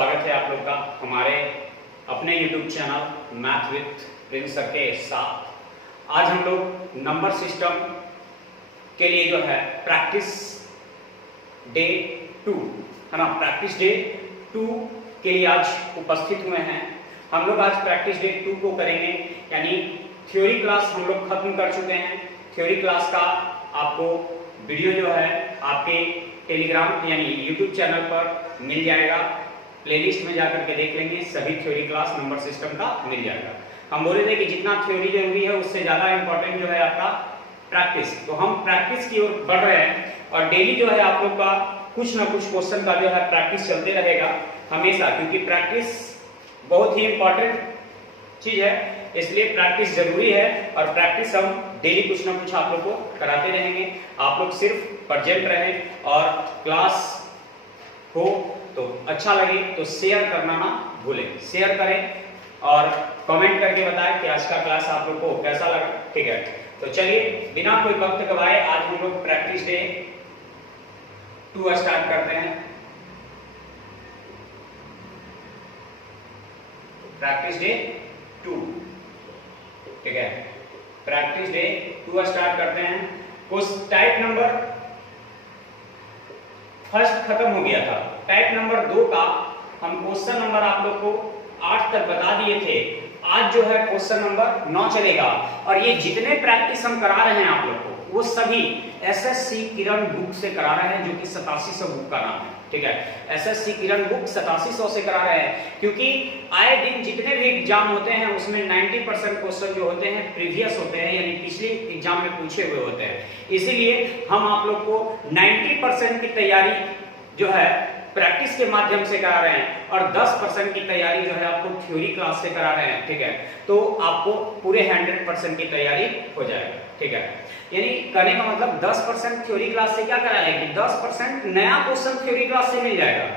स्वागत है आप लोग का हमारे अपने YouTube channel math with Prince sir के साथ। आज हम लोग नंबर सिस्टम के लिए जो है प्रैक्टिस डे 2 है ना, प्रैक्टिस डे 2 के लिए आज उपस्थित हुए हैं। हम लोग आज प्रैक्टिस डे 2 को करेंगे, यानी थ्योरी क्लास हम लोग खत्म कर चुके हैं। थ्योरी क्लास का आपको वीडियो जो है आपके टेलीग्राम यानी यूट्यूब चैनल पर मिल जाएगा। प्लेलिस्ट में जाकर के देख लेंगे, सभी थ्योरी क्लास नंबर सिस्टम का मिल जाएगा। हम बोले थे कि जितना थ्योरी जरूरी है उससे ज्यादा इंपॉर्टेंट जो है आपका प्रैक्टिस। तो हम प्रैक्टिस की ओर बढ़ रहे हैं और डेली जो है आप लोग का कुछ ना कुछ क्वेश्चन का जो है प्रैक्टिस चलते रहेगा हमेशा, क्योंकि प्रैक्टिस बहुत ही इंपॉर्टेंट चीज है, इसलिए प्रैक्टिस जरूरी है। और प्रैक्टिस हम डेली कुछ ना कुछ आप लोग को कराते रहेंगे। आप लोग सिर्फ प्रेजेंट रहें और क्लास हो तो अच्छा लगे तो शेयर करना ना भूलें। शेयर करें और कमेंट करके बताएं कि आज का क्लास आप लोग को कैसा लगा। ठीक है, तो चलिए बिना कोई वक्त गवाए आज हम लोग प्रैक्टिस डे 2 स्टार्ट करते हैं। प्रैक्टिस डे 2, ठीक है, प्रैक्टिस डे 2 स्टार्ट करते हैं। कुछ टाइप नंबर फर्स्ट खत्म हो गया था, टाइप नंबर 2 का हम क्वेश्चन नंबर आप लोग को 8 तक बता दिए थे। आज जो है क्वेश्चन नंबर 9 चलेगा और ये जितने प्रैक्टिस हम करा रहे हैं आप लोग को वो सभी एसएससी किरण बुक से करा रहे हैं, जो कि 8700 बुक का नाम है। ठीक है, एसएससी किरण बुक 8700 से करा रहे हैं, क्योंकि आए दिन जितने भी एग्जाम होते हैं उसमें 90% क्वेश्चन जो होते हैं प्रीवियस होते हैं, यानी पिछले एग्जाम में पूछे हुए होते हैं। इसीलिए हम आप लोग को 90% की तैयारी जो है प्रैक्टिस के माध्यम से करा रहे हैं और 10% की तैयारी जो है आपको थ्योरी क्लास से करा रहे हैं। ठीक है, तो आपको पूरे 100% की तैयारी हो जाएगा। ठीक है, यानी करने का मतलब 10% थ्योरी क्लास से क्या कराएंगे, 10% नया क्वेश्चन थ्योरी क्लास से मिल जाएगा।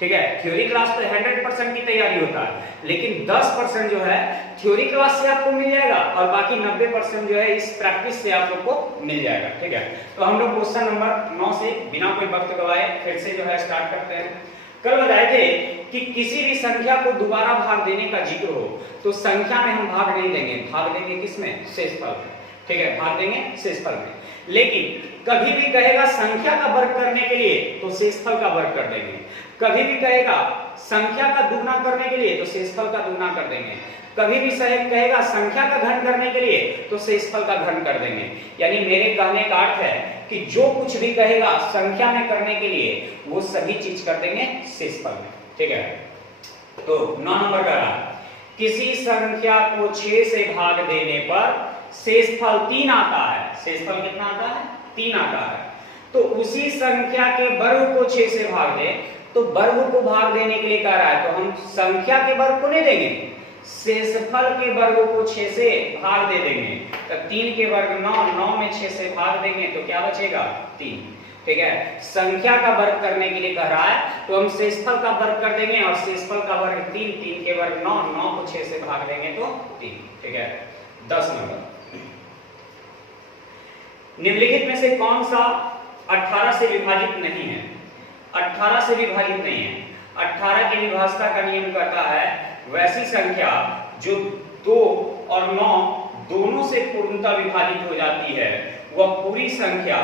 ठीक है, थ्योरी क्लास तो 100% की तैयारी होता है, लेकिन 10% जो है थ्योरी क्लास से आपको मिल जाएगा और बाकी 90% जो है इस प्रैक्टिस से आप लोग को मिल जाएगा। ठीक है, तो हम लोग क्वेश्चन नंबर 9 से बिना कोई वक्त गवाए फिर से जो है स्टार्ट करते हैं। कल बताए थे कि किसी भी संख्या को दोबारा भाग देने का जिक्र हो तो संख्या में हम भाग नहीं देंगे, भाग देंगे किसमें, शेषफल में। ठीक है, भाग देंगे शेषफल में। लेकिन कभी भी कहेगा संख्या का वर्ग करने के लिए तो शेषफल का वर्ग कर देंगे, कभी भी कहेगा संख्या का दुगना करने के लिए तो शेषफल का दुगना कर देंगे, कभी भी कहेगा संख्या का घन करने के लिए तो शेषफल का घन कर देंगे। यानी मेरे कहने का अर्थ है कि जो कुछ भी कहेगा संख्या में करने के लिए वो सभी चीज कर देंगे शेषफल में। ठीक है, तो 9 नंबर का किसी संख्या को 6 से भाग देने पर शेषफल 3 आता है। शेषफल कितना आता है, 3 आता है। तो उसी संख्या के वर्ग को 6 से भाग दे, तो वर्ग को भाग देने के लिए कह रहा है तो हम संख्या के वर्ग को नहीं देंगे, शेषफल के वर्ग को 6 से भाग दे देंगे। तो 3 के वर्ग 9, 9 में 6 से भाग देंगे तो क्या बचेगा, 3। ठीक है, संख्या का वर्ग करने के लिए कह रहा है तो हम शेषफल का वर्ग कर देंगे और शेषफल का वर्ग 3, 3 के वर्ग 9, 9 को 6 से भाग देंगे तो 3। ठीक है, 10 नंबर निम्नलिखित में से कौन सा 18 से विभाजित नहीं है। 18 से विभाजित नहीं है। 18 की विभाजकता का नियम कहता है वैसी संख्या जो 2 और 9 दोनों से पूर्णतः विभाजित हो जाती है वह पूरी संख्या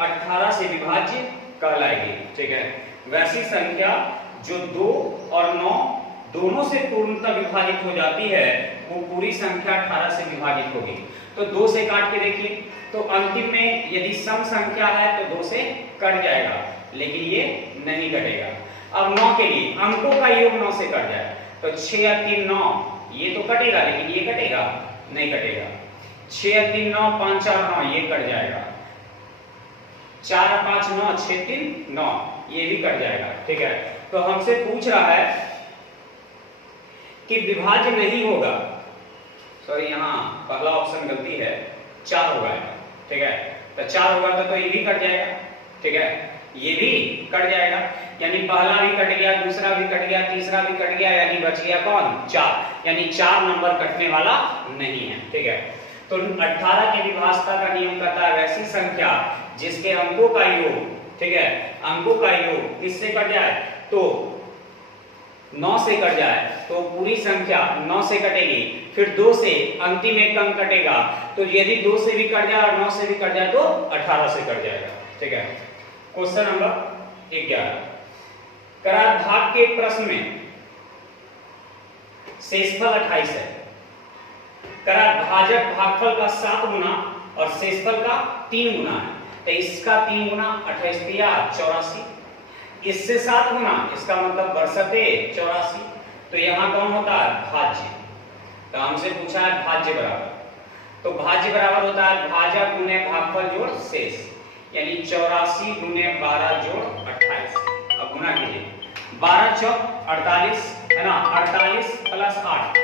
18 से विभाज्य कहलाएगी। ठीक है, वैसी संख्या जो 2 और 9 दोनों से पूर्णतः विभाजित हो जाती है वो पूरी संख्या 18 से विभाजित होगी। तो 2 से काट के देखिए तो अंतिम में यदि सम संख्या है तो 2 से कट जाएगा, लेकिन ये नहीं कटेगा। अब 9 के लिए अंकों का योग 9 से कट जाए तो 6 और 3 9, ये तो कटेगा, लेकिन ये कटेगा नहीं, कटेगा। 6 और 3 9, 5 और 9 ये कट जाएगा, 4 और 5 9, 6 3 9 ये भी कट जाएगा। ठीक है, तो हमसे पूछ रहा है कि विभाज्य नहीं होगा, सॉरी यहाँ पहला ऑप्शन गलती है, 4 होगा। ठीक है, तो 4 होगा तो ये भी कट जाएगा। ठीक है, ये भी कट जाएगा, यानी पहला भी कट गया, दूसरा भी कट गया, तीसरा भी कट गया, यानी बच गया कौन, 4। यानी 4 नंबर कटने वाला नहीं है। ठीक है, तो 18 के विभाजकता का नियम कहता है वैसी संख्या जिसके अंकों का योग, ठीक है, अंकों का योग किससे कट जाए तो 9 से कट जाए तो पूरी संख्या 9 से कटेगी, फिर 2 से अंतिम एक अंक कटेगा, तो यदि 2 से भी कट जाए और 9 से भी कट जाए तो 18 से कट जाएगा। ठीक है, क्वेश्चन नंबर 11 कराधाक के प्रश्न में शेषफल 28 है, कराभाजक भागफल का 7 गुना और शेषफल का 3 गुना है, तो इसका 3 गुना 28 दिया 84, इससे 7 गुना, इसका मतलब बरसते 84, तो यहाँ कौन होता है भाज्य, तो हमसे पूछा है भाज्य बराबर, तो भाज्य बराबर होता है भाजक गुने भागफल जोड़ शेष, यानी 84 गुने 12 जोड़ 28। अब गुना कीजिए, 12 चौक 48 है ना, 48 प्लस 8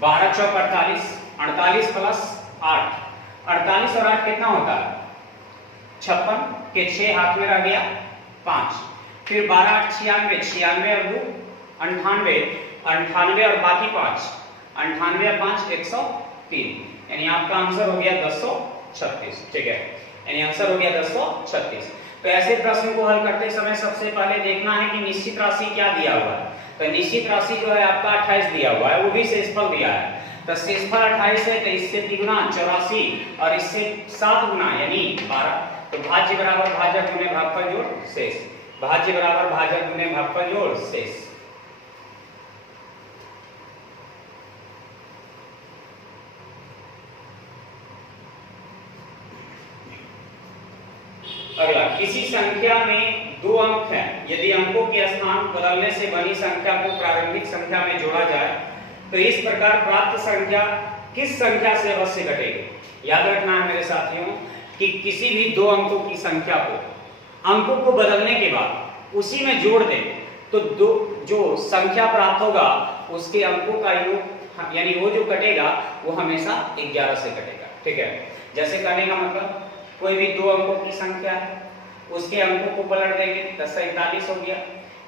12 चौक 48, 48 प्लस 8, 48 और 8 कितना होता है 56 के 6 हाथ में रह गया 5, फिर 12 8 96, 96 और 2 98, 98 और बाकी 5, 98 और 5 103, यानी आपका आंसर हो गया 1036। ठीक है, यानी आंसर हो गया 1036। तो ऐसे प्रश्न को हल करते समय सबसे पहले देखना है कि निश्चित राशि क्या दिया हुआ है, तो निश्चित राशि जो है आपका 28 दिया हुआ है, वो भी शेषफल दिया है, तो शेषफल 28 है, तो इससे 3 गुना 84 और इससे 7 गुना यानी 12, तो भाज्य बराबर भाजक गुने भागफल जोड़ शेष, भाज्य बराबर भाजक गुने भागफल जोड़ शेष। अगला, किसी संख्या में 2 अंक हैं, यदि अंकों के स्थान बदलने से बनी संख्या को प्रारंभिक संख्या में जोड़ा जाए तो इस प्रकार प्राप्त संख्या किस संख्या से अवश्य घटेगी। याद रखना है मेरे साथियों कि किसी भी 2 अंकों की संख्या को अंकों को बदलने के बाद उसी में जोड़ दें तो जो संख्या प्राप्त होगा उसके अंकों का योग यानी वो जो कटेगा वो हमेशा 11 से कटेगा। ठीक है, जैसे कहने का मतलब कोई भी 2 अंकों की संख्या है, उसके अंकों को पलट देंगे, 10 47 हो गया,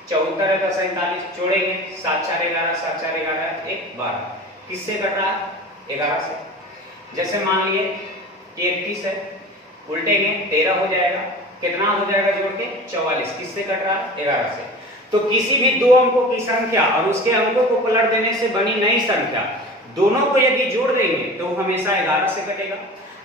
74 है 10 47 जोड़ेंगे, 7 4 11, 7 4 11 1 12, किससे कट रहा है 11 से। जैसे मान लिए कि 31 है, उल्टेंगे 13 हो जाएगा, कितना हो जाएगा जोड़ के 44, किससे कट रहा है 11 से। तो किसी भी 2 अंकों की संख्या और उसके अंकों को पलट देने से बनी नई संख्या दोनों को यदि जोड़ देंगे तो हमेशा 11 से कटेगा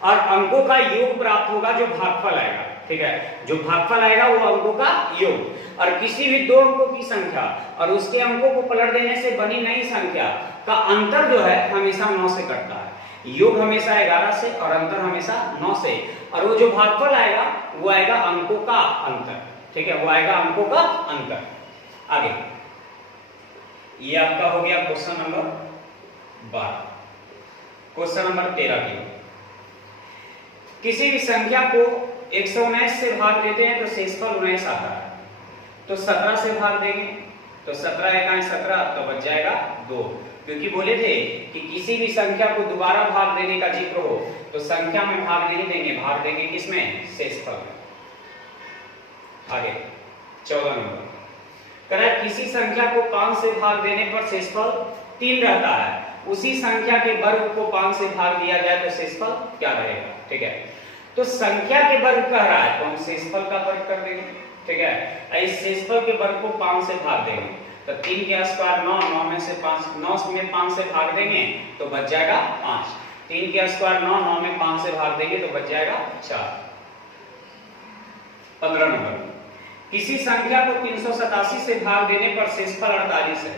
और अंकों का योग प्राप्त होगा जो भागफल आएगा। ठीक है, जो भागफल आएगा वो अंकों का योग, और किसी भी 2 अंकों की संख्या और उसके अंकों को पलट देने से बनी नई संख्या का अंतर जो है हमेशा 9 से कटता है। योग हमेशा 11 से और अंतर हमेशा 9 से, और वो जो भागफल आएगा वो आएगा अंकों का अंतर। ठीक है, वो आएगा अंकों का अंतर। आगे ये आपका हो गया क्वेश्चन नंबर 12। क्वेश्चन नंबर 13 की, किसी भी संख्या को 119 से भाग देते हैं तो शेषफल 19 आता है, तो 17 से भाग देंगे तो 17 एकाएं 17, तो बच जाएगा 2, क्योंकि बोले थे कि किसी भी संख्या को दोबारा भाग देने का जिक्र हो तो संख्या में भाग नहीं देंगे, भाग देंगे किसमें शेषफल में। आगे 14 नंबर, किसी संख्या को 5 से भाग देने पर शेषफल 3 रहता है, उसी संख्या के वर्ग को 5 से भाग दिया जाए तो शेषफल क्या रहेगा। ठीक है, तो संख्या के वर्ग कह रहा है तो हम शेषफल का वर्ग कर देंगे। ठीक है, इस शेषफल के वर्ग को 5 से भाग देंगे तो 3 के स्क्वायर 9, 9 में से 5, 9 में 5 से भाग देंगे तो बच जाएगा 5, 3 के स्क्वायर 9, 9 में 5 से भाग देंगे तो बच जाएगा 4। 15 नंबर, किसी संख्या को 387 से भाग देने पर शेषफल 48 है,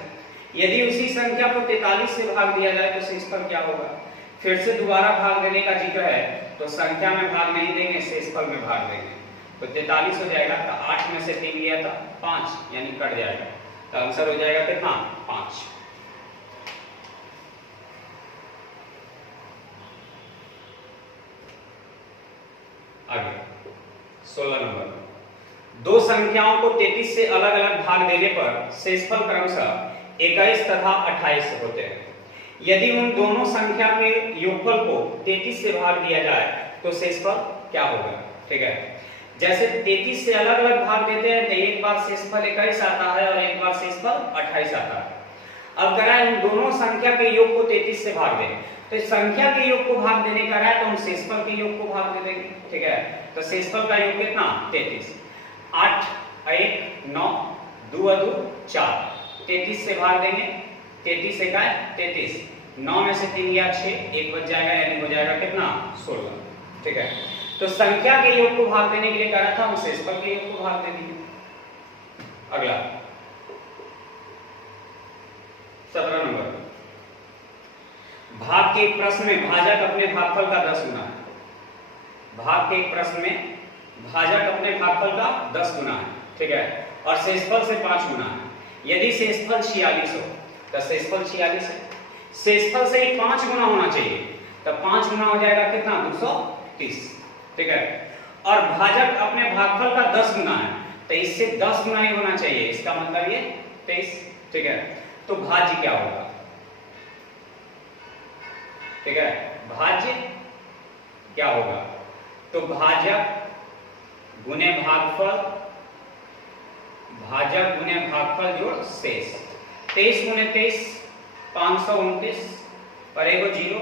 यदि उसी संख्या को 43 से भाग दिया जाए तो शेषफल क्या होगा। फिर से दोबारा भाग देने का जिक्र है तो संख्या में भाग नहीं देंगे, शेषफल में भाग देंगे, तो 43 हो जाएगा, तो 8 में से 3 गया था 5, यानी कट जाएगा, तो आंसर हो जाएगा कितना 5। आगे 16 नंबर, 2 संख्याओं को 33 से अलग अलग भाग देने पर शेषफल क्रमशः 21 तथा 28 होते हैं, यदि उन दोनों संख्या के योगफल को 33 से भाग दिया जाए तो शेषफल क्या होगा। ठीक है, जैसे 33 से अलग अलग भाग देते हैं तो एक बार शेषफल 21 आता है और एक बार शेषफल 28 आता है। अब करा है हम दोनों संख्या के योग को 33 से भाग दें, तो इस संख्या के योग को भाग देने का है तो हम शेषफल के योग को भाग दे देंगे, ठीक है। तो शेषफल का योग कितना 33, 8 1 9 2 2 4, 33 से भाग देंगे, 33 से का 33, 9 में से 3 गया 6, 1 बच जाएगा यानी हो जाएगा कितना 16, ठीक है। तो संख्या के योग को भाग देने के लिए कहा था हम शेषफल के योग को भाग देंगे। अगला 17 नंबर, भाग के प्रश्न में भाजक अपने भागफल का 10 गुना है। भाग के प्रश्न में भाजक अपने भागफल का 10 गुना है, ठीक है, और शेषफल से 5 गुना है। यदि शेषफल 46 हो तो शेषफल 46 है, शेषफल से 5 गुना होना चाहिए, तो 5 गुना हो जाएगा कितना 230, ठीक है। और भाजक अपने भागफल का 10 गुना है, तो इससे 10 गुना ही होना चाहिए, इसका मतलब ये 23, ठीक है। तो भाज्य क्या होगा, ठीक है, भाज्य क्या होगा, तो भाजक गुने भागफल, भाजक गुने भागफल जोड़ शेष, 23 गुने 23 529 और एगो 0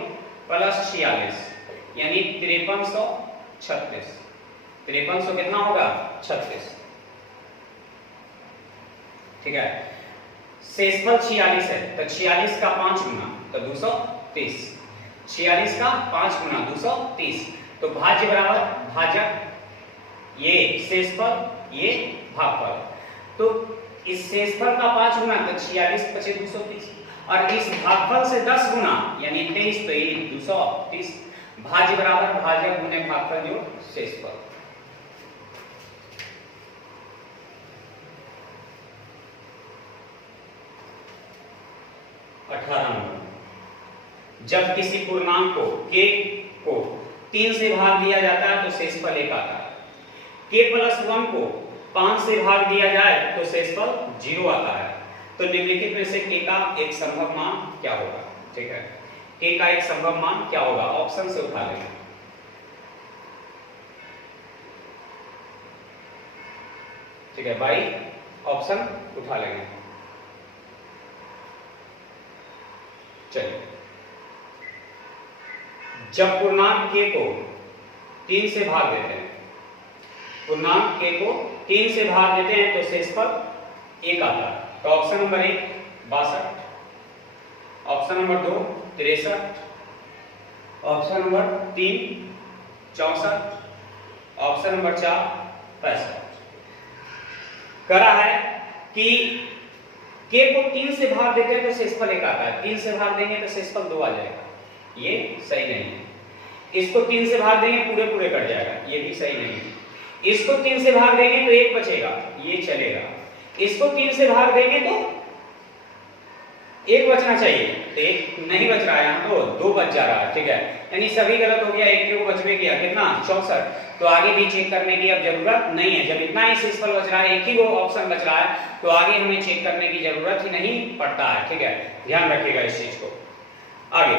प्लस 46 यानी 5336, 5300 कितना होगा 36, ठीक है। शेषफल 46 है तो 46 का 5 गुना तो 230, 46 का 5 गुना 230, तो भाज्य बराबर भाजक ये शेषफल ये भागफल, तो इस शेषफल का 5 गुना तो 46 बचे 230 और इस भागफल से 10 गुना यानी 23 तो ये 230, भाज्य बराबर भाजक गुने भागफल जोड़ शेषफल। जब किसी पूर्णांक को k को 3 से भाग दिया जाता है तो शेषफल 1 आता है, k प्लस 1 को 5 से भाग दिया जाए तो शेषफल 0 आता है। तो निम्नलिखित में से k का एक संभव मान क्या होगा, ठीक है, k का एक संभव मान क्या होगा, ऑप्शन से उठा लेंगे। ठीक है भाई, ऑप्शन उठा लेंगे। चलिए, जब पूर्णांक k को 3 से भाग देते हैं, पूर्णांक k को 3 से भाग देते हैं तो शेषफल 1 आता है। तो option number 1 62, option number 2 63, option number 3 64, option number 4 65। करा है कि k को 3 से भाग देते हैं तो शेषफल 1 आता है, 3 से भाग देंगे तो शेषफल 2 आ जाएगा, ये सही नहीं है। इसको 3 से भाग देंगे पूरे पूरे कट जाएगा, ये भी सही नहीं है। इसको 3 से भाग देंगे तो 1 बचेगा, ये चलेगा। इसको 3 से भाग देंगे तो 1 बचना चाहिए, तो 1 नहीं बच रहा है, यहाँ तो 2 बच जा रहा है, ठीक है। यानी सभी गलत हो गया, 1 को बच में गया कितना 64, तो आगे भी चेक करने की अब जरूरत नहीं है। जब इतना ही शेषफल बच रहा है, एक ही वो ऑप्शन बच रहा है, तो आगे हमें चेक करने की जरूरत ही नहीं पड़ता है, ठीक है। ध्यान रखिएगा इस चीज को। आगे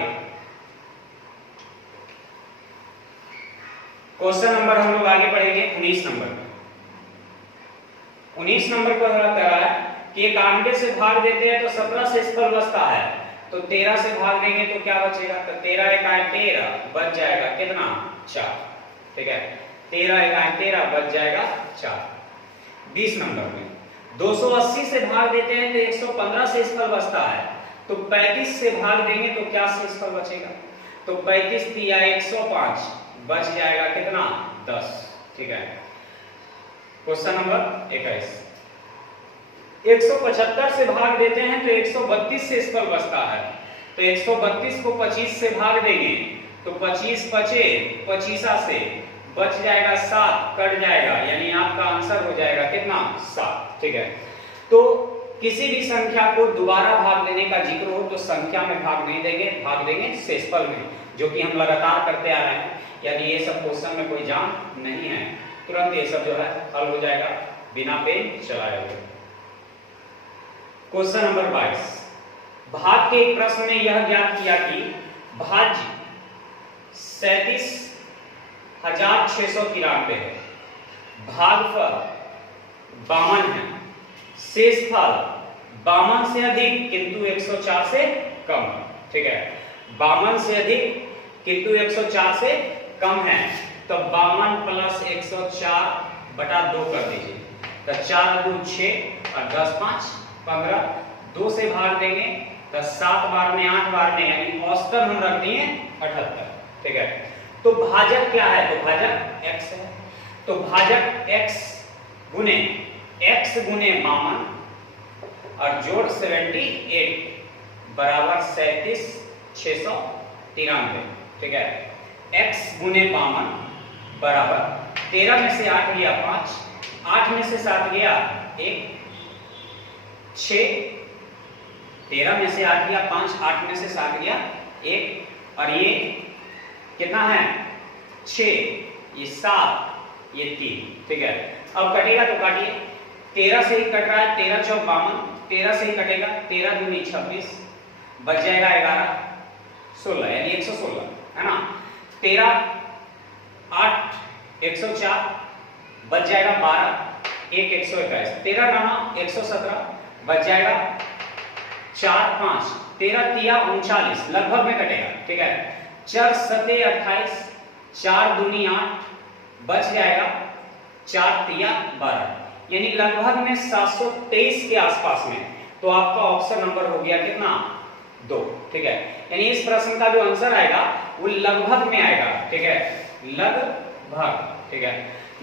क्वेश्चन नंबर हम लोग आगे पढ़ेंगे 19 नंबर। 19 नंबर पर कह रहा है कि 91 से भाग देते हैं तो 17 शेषफल बचता है, तो 13 से भाग देंगे तो क्या बचेगा, तो 13 एकाएं 13 बच जाएगा कितना 4, ठीक है, 13 एकाएं 13 बच जाएगा 4। 20 नंबर में 280 से भाग देते हैं तो 115 शेषफल बचता है, तो 35 से भाग देंगे तो क्या शेषफल बचेगा, तो 35 दिया 105 बच जाएगा कितना 10, ठीक है। क्वेश्चन नंबर 21, 175 से भाग देते हैं तो 132 शेषफल बचता है, तो 132 को 25 से भाग देंगे तो 25 बचे 25 से बच जाएगा 7, कट जाएगा, यानी आपका आंसर हो जाएगा कितना 7, ठीक है। तो किसी भी संख्या को दोबारा भाग देने का जिक्र हो तो संख्या में भाग नहीं देंगे, भाग देंगे शेषफल में, जो कि हम लगातार करते आ रहे हैं। यानी ये सब क्वेश्चन में कोई जान नहीं है, तुरंत ये सब जो है हल हो जाएगा बिना पेन चलाए हुए। क्वेश्चन नंबर 22, भाग के एक प्रश्न में यह ज्ञात किया कि भाज्य 37,693 है, भागफल बामन है, शेषफल बामन से अधिक किंतु 104 से कम, ठीक है, बामन से अधिक किंतु 104 से कम है, तो बामन प्लस 104 बटा 2 कर दीजिए, तो 4 2 6 और 10 5 15, 2 से भाग देंगे तो 7 बार में 8 बार में, यानी औसतन हम रख दिए 78, ठीक है। तो भाजक क्या है, तो भाजक x है, तो भाजक x गुने बामन और जोड़ 78 बराबर 37,693, ठीक है। x गुने बामन बराबर 13 में से 8 गया 5, 8 में से 7 गया 1, 6, 13 में से 8 गया 5, 8 में से 7 गया 1, और ये कितना है 6, ये 7, ये 3, ठीक है। अब कटेगा तो काटिए, 13 से ही कट रहा है, 13 चौक 52, 13 से ही कटेगा, 13 दूनी 26, बच जाएगा 11 16, यानी 116, है ना। 13 8 104, बच जाएगा 12 1 121, 13 नामा 117, बच जाएगा 4 5, 13 तिया 39, लगभग में कटेगा, ठीक है। 4 सते 28, 4 दूनी 8, बच जाएगा 4 तिया 12, यानी लगभग में 723 के आसपास में। तो आपका ऑप्शन नंबर हो गया कितना 2, ठीक है। यानी इस प्रश्न का जो आंसर आएगा वो लगभग में आएगा, ठीक है, लगभग, ठीक है,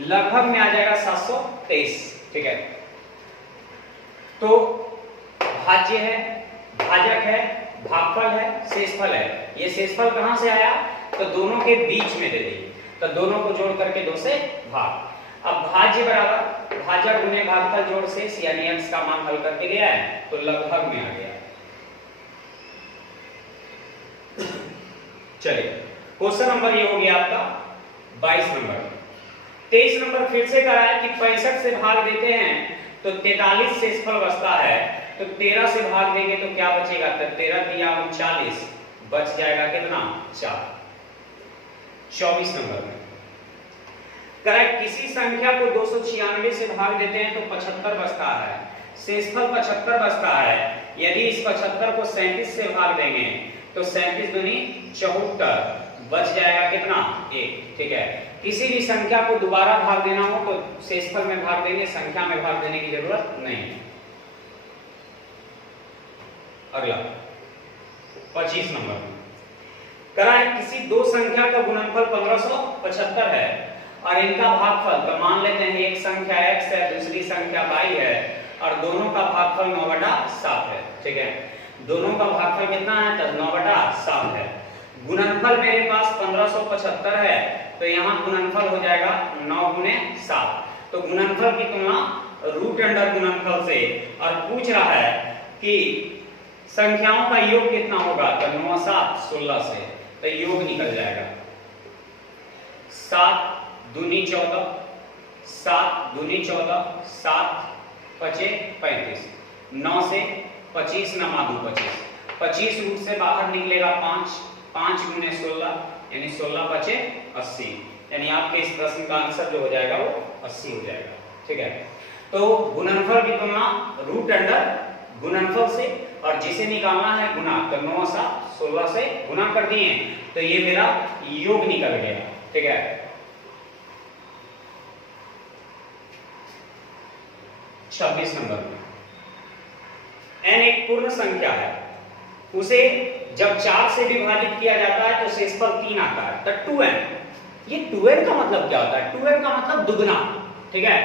लगभग में आ जाएगा 723, ठीक है। तो भाज्य है, भाजक है, भागफल है, शेषफल है। ये शेषफल कहां से आया, तो दोनों के बीच में दे दी, तो दोनों को जोड़ करके 2 से भाग। अब भाज्य बराबर भाजक गुने भागफल जोड़ शेष, यानी x का मान हल करके गया है तो लगभग में आ गया। चलिए क्वेश्चन नंबर ये हो गया आपका 22 नंबर। 23 नंबर फिर से करा है कि 65 से भाग देते हैं तो 43 शेषफल बचता है, तो 13 से भाग देंगे तो क्या बचेगा, तो 13 दिया 39, बच जाएगा कितना 4। 24 नंबर में करेक्ट, किसी संख्या को 296 से भाग देते हैं तो 75 बचता है, शेषफल 75 बचता है। यदि इस 75 को 37 से भाग देंगे तो 37 दूनी 74, बच जाएगा कितना 1, ठीक है। किसी भी संख्या को दोबारा भाग देना हो तो शेषफल में भाग देंगे, संख्या में भाग देने की जरूरत नहीं है। अगला 25 नंबर में करा है किसी दो संख्या का गुणनफल 1575 है और इनका भागफल, तो मान लेते हैं एक संख्या x है, दूसरी संख्या y है और दोनों का भागफल 9/7 है, ठीक है। दोनों का भागफल कितना है, तो 9/7 है। गुणनफल मेरे पास 1575 है, तो यहाँ गुणनफल हो जाएगा 9 गुने 7। तो गुणनफल की तुलना रूट अंडर गुणनफल से, और पूछ रहा है कि संख्याओं का योग कितना होगा, तो 9 7 16 से, तो योग निकल जाएगा 7 दूनी 14, 7 दूनी 14, 7 5 35, 9 से 25 न मादू 25, 25 रूट से बाहर निकलेगा 5, 5 गुने 16 यानी 16 5 80, यानी आपके इस प्रश्न का आंसर जो हो जाएगा वो 80 हो जाएगा, ठीक है। तो गुणनफल की तुलना रूट अंडर गुणनफल से, और जिसे निकालना है गुना, तो 9 7 16 से गुना कर दिए तो ये मेरा योग निकल गया, ठीक है। 26 नंबर में n एक पूर्ण संख्या है, उसे जब 4 से विभाजित किया जाता है तो शेषफल 3 आता है, तो 2n। ये 2n का मतलब क्या होता है, 2n का मतलब दुगना, ठीक है।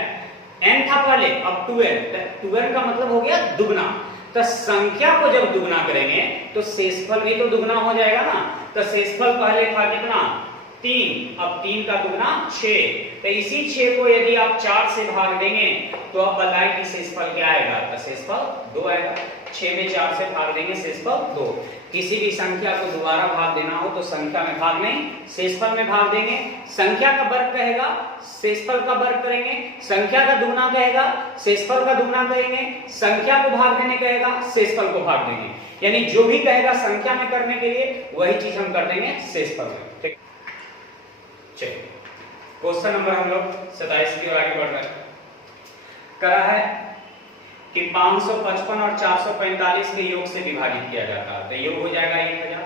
n था पहले, अब 2n, तो 2n का मतलब हो गया दुगना। तो संख्या को जब दुगना करेंगे तो शेषफल भी तो दुगना हो जाएगा ना। तो शेषफल पहले था कितना 3, अब 3 का दुगना 6, तो इसी 6 को यदि आप 4 से भाग देंगे तो अब बताएं कि शेषफल क्या आएगा, तो शेषफल 2 आएगा। 6 में 4 से भाग देंगे शेषफल 2। किसी भी संख्या को दोबारा भाग देना हो तो संख्या में भाग नहीं, शेषफल में भाग देंगे। संख्या का वर्ग कहेगा, शेषफल का वर्ग करेंगे। संख्या का दुगना कहेगा, शेषफल का दुगना करेंगे। संख्या को भाग देने कहेगा, शेषफल को भाग देंगे। यानी जो भी कहेगा संख्या में करने के लिए वही चीज हम कर देंगे शेषफल में, ठीक। चलिए क्वेश्चन नंबर हम लोग 27 की ओर आगे बढ़ रहे हैं। करा है कि 555 और 445 के योग से विभाजित किया जाता है, तो योग हो जाएगा 1000।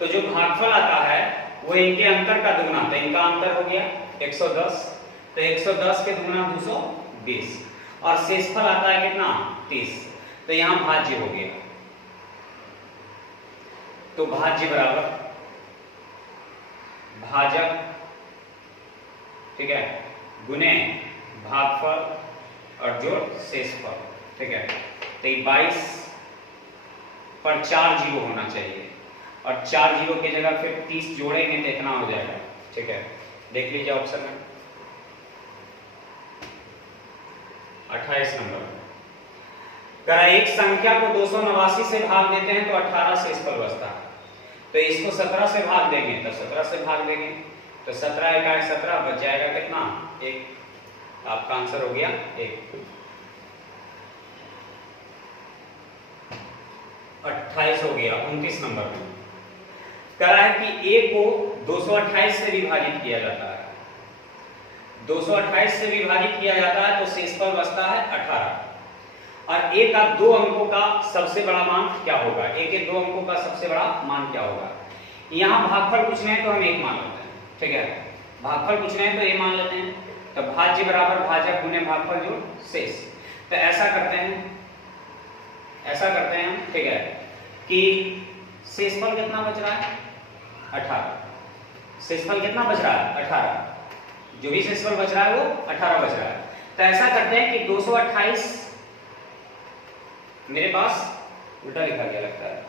तो जो भागफल आता है वो इनके अंतर का दुगना, तो इनका अंतर हो गया 110, तो 110 के दुगना 220, और शेषफल आता है कितना 30, तो यहां भाज्य हो गया। तो भाज्य बराबर भाजक, ठीक है, गुने भागफल और जोड़ शेषफल, ठीक है। तो 22 पर 4 जीरो होना चाहिए, और 4 जीरो की जगह फिर 30 जोड़ेंगे तो इतना हो जाएगा, ठीक है। देख लीजिए ऑप्शन में 28 नंबर करा, एक संख्या को 289 से भाग देते हैं तो 18 शेषफल बचता है, तो इसको 17 से भाग देंगे तो 17 से भाग देंगे, तो 17 एकाएक 17, बच जाएगा कितना 1, आपका आंसर हो गया 1। 28 हो गया। 29 नंबर में करा है कि a को 228 से विभाजित किया जाता है, 228 से विभाजित किया जाता है तो शेषफल बचता है 18, और a का 2 अंकों का सबसे बड़ा मान क्या होगा, a के 2 अंकों का सबसे बड़ा मान क्या होगा। यहाँ भागफल पूछना है तो हम 1 मान लेते हैं, ठीक है, भागफल पूछना है तो a मान लेते हैं, तो भाज्य बराबर भाजक गुने भागफल जोड़ शेष। तो ऐसा करते हैं हम, ठीक है, कि शेषफल कितना बच रहा है 18, शेषफल कितना बच रहा है 18, जो भी शेषफल बच रहा है वो 18 बच रहा है। तो ऐसा करते हैं कि 228, मेरे पास उल्टा लिखा गया लगता है,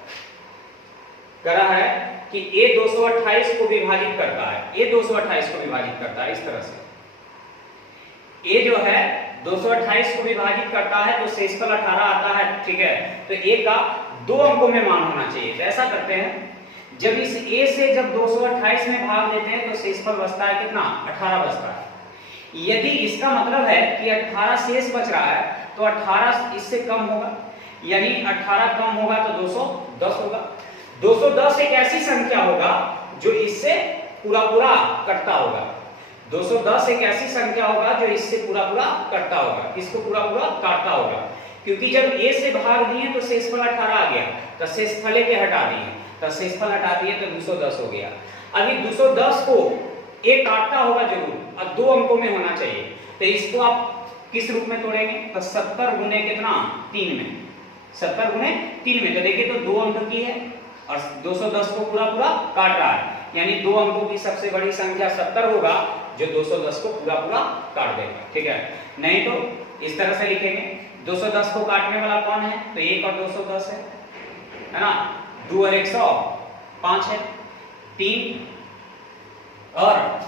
करा है कि a 228 को विभाजित करता है, a 228 को विभाजित करता है इस तरह से, a जो है 228 को विभाजित करता है तो शेषफल 18 आता है, ठीक है। तो a का 2 अंकों में मान होना चाहिए, तो ऐसा करते हैं, जब इस a से जब 228 में भाग देते हैं तो शेषफल बचता है कितना 18 बचता है। यदि इसका मतलब है कि 18 शेष बच रहा है तो 18 इससे कम होगा, यानी 18 कम होगा तो 210 होगा। 210 एक ऐसी संख्या होगा जो इससे पूरा कटता होगा, 210 एक ऐसी संख्या होगा जो इससे पूरा कटता होगा, इसको पूरा काटता होगा, क्योंकि जब a से भाग दिए तो शेषफल 18 आ गया, तो शेषफल के हटा दिए, तो शेषफल हटा दिए तो 210 हो गया। अभी 210 को a काटता होगा जरूर, और 2 अंकों में होना चाहिए, तो इसको आप किस रूप में तोड़ेंगे, तो 70 गुने कितना 3 में, 70 गुने 3 में, तो देखिए तो 2 अंक की है और 210 को पूरा काट रहा है, यानी 2 अंकों की सबसे बड़ी संख्या 70 होगा जो 210 को पूरा काट देगा, ठीक है। नहीं तो इस तरह से लिखेंगे, 210 को काटने वाला कौन है, तो 1 और 210 है ना, 2 और 100 5 है, 3 और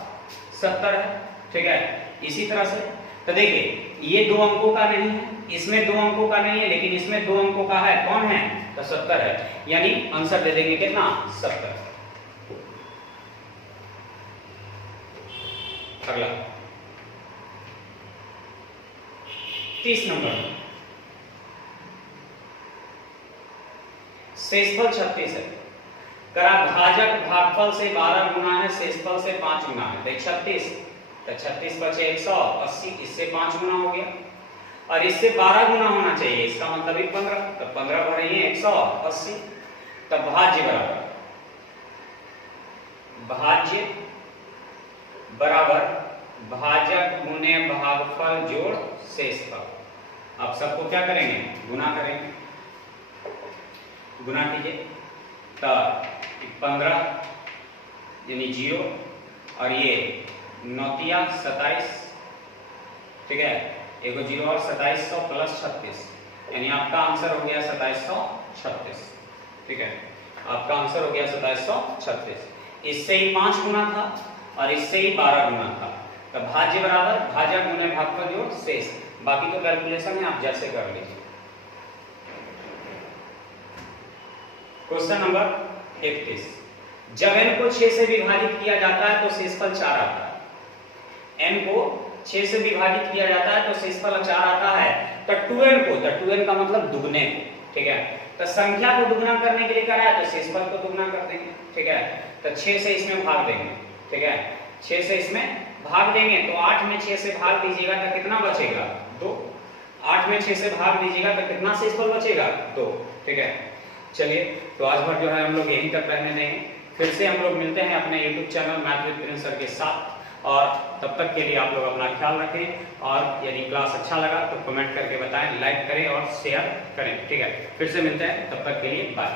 70 है, ठीक है। इसी तरह से तो देखिए ये 2 अंकों का नहीं है, इसमें 2 अंकों का नहीं है, लेकिन इसमें 2 अंकों का है, कौन है, तो 70 है, यानी आंसर दे देंगे कितना 70। अगला 30 नंबर, शेषफल 36 है, करा भाजक भागफल से 12 गुना है, शेषफल से 5 गुना है, तो 36, तो 36 बचे 180, इससे 5 गुना हो गया, और इससे 12 गुना होना चाहिए, इसका मतलब 15, तो 15 बढ़ाइए 180, तब भाज्य बराबर भाजक गुने भागफल जोड़ शेषफल। अब सबको क्या करेंगे, गुना करेंगे, गुना कीजिए, तो 15 यानी 0, और ये 9 तिया 27, ठीक है, एगो 0 और 2700 प्लस 36, यानी आपका आंसर हो गया 2736, ठीक है, आपका आंसर हो गया 2736। इससे ही 5 गुना था और इससे ही 12 गुना था, तो भाज्य बराबर भाजक गुने भागफल जोड़ शेष, बाकी तो कैलकुलेशन है, आप जैसे कर लीजिए। क्वेश्चन नंबर 31, जब n को 6 से विभाजित किया जाता है तो शेषफल 4 आता है, n को 6 से विभाजित किया जाता है तो शेषफल 4 आता है, तो 2n को, तो 2n का मतलब दुगने को, ठीक है, तो संख्या को दुगना करने के लिए करा है तो शेषफल को दुगना कर देंगे, ठीक है, तो 6 से इसमें भाग देंगे, ठीक है, 6 से इसमें भाग देंगे तो 8 में 6 से भाग दीजिएगा तो कितना बचेगा 2। 8 में 6 से भाग दीजिएगा तो कितना शेषफल बचेगा 2। ठीक है, चलिए तो आज भर जो है हम लोग यहीं तक रहने देंगे। फिर से हम लोग मिलते हैं अपने YouTube channel math with Prince sir के साथ, और तब तक के लिए आप लोग अपना ख्याल रखें, और यदि क्लास अच्छा लगा तो कमेंट करके बताएं, लाइक करें और शेयर करें। ठीक है, फिर से मिलते हैं, तब तक के लिए बाय।